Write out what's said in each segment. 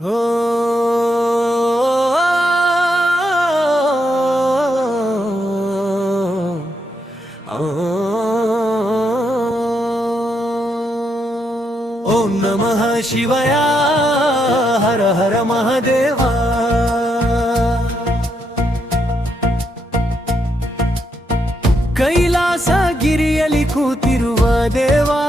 ಓ ಓಂ ನಮಃ ಶಿವಾಯ ಹರ ಹರ ಮಹಾದೇವ ಕೈಲಾಸಗಿರಿಯಲ್ಲಿ ಕೂತಿರುವ ದೇವಾ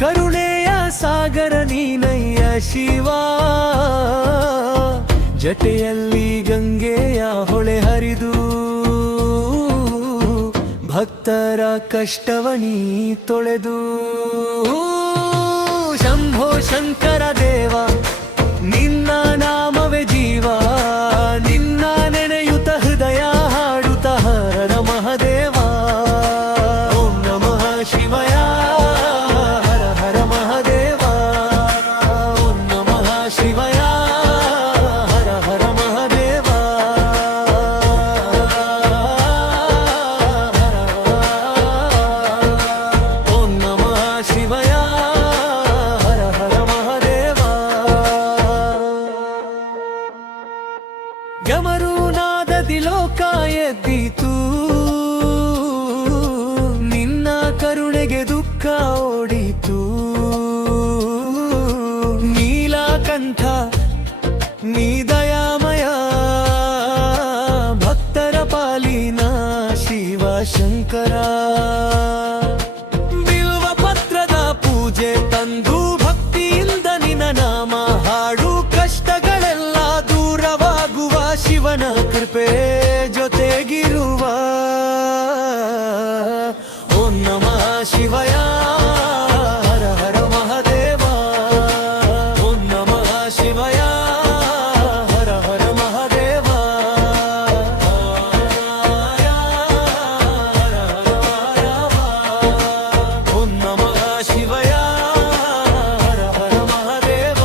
ಕರುಣೆಯ ಸಾಗರ ನೀನಯ್ಯ ಶಿವ ಜಟೆಯಲ್ಲಿ ಗಂಗೆಯ ಹೊಳೆ ಹರಿದು ಭಕ್ತರ ಕಷ್ಟವನಿ ತೊಳೆದು ಶಂಭೋ ಶಂಕರ ದೇವ ನಿನ್ನ ನಾಮವೇ ಜೀವ ನಿನ್ನ ನೆನೆಯುತ ಹೃದಯ ಹಾಡುತ್ತ ಹರ ಮಹದೇವ ಓಂ ನಮಃ ಶಿವಾಯ ಹರ ಹರ ಮಹದೇವ ಓಂ ನಮಃ ಶಿವಾಯ ಹರ ಹರ ಮಹದೇವ ಓಂ ನಮಃ ಶಿವಾಯ ಹರ ಹರ ಮಹದೇವ ಗಮರುನಾದದಿ ಲೋಕ ಎದ್ದಿತು ನಿನ್ನ ಕರುಣೆಗೆ ದುಃಖ ಓಡಿತು ನೀಲಕಂಠ ನೀ ದಯಾಮಯ ಭಕ್ತರ ಪಾಲಿನ ಶಿವ ಶಂಕರ ಬಿಲ್ವ ಪತ್ರದ ಪೂಜೆ ತಂದು ಭಕ್ತಿಯಿಂದ ನಿನ್ನ ನಾಮ ಹಾಡು ಕಷ್ಟಗಳೆಲ್ಲ ದೂರವಾಗುವ ಶಿವನ ಕೃಪೆ ಜೊತೆಗಿರುವ ಓಂ ನಮಃ ಶಿವಾಯ ಹರ ಹರ ಮಹದೇವ ಓಂ ನಮಃ ಶಿವಾಯ ಹರ ಹರ ಮಹದೇವ ಓಂ ನಮಃ ಶಿವಾಯ ಹರ ಹರ ಮಹದೇವ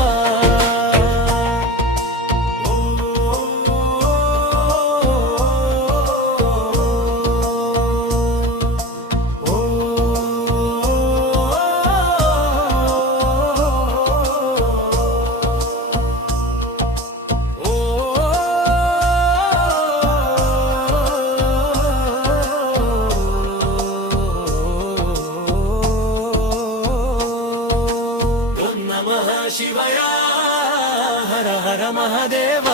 ಓಂ ನಮಃ ಶಿವಾಯ ಹರ ಹರ ಮಹದೇವ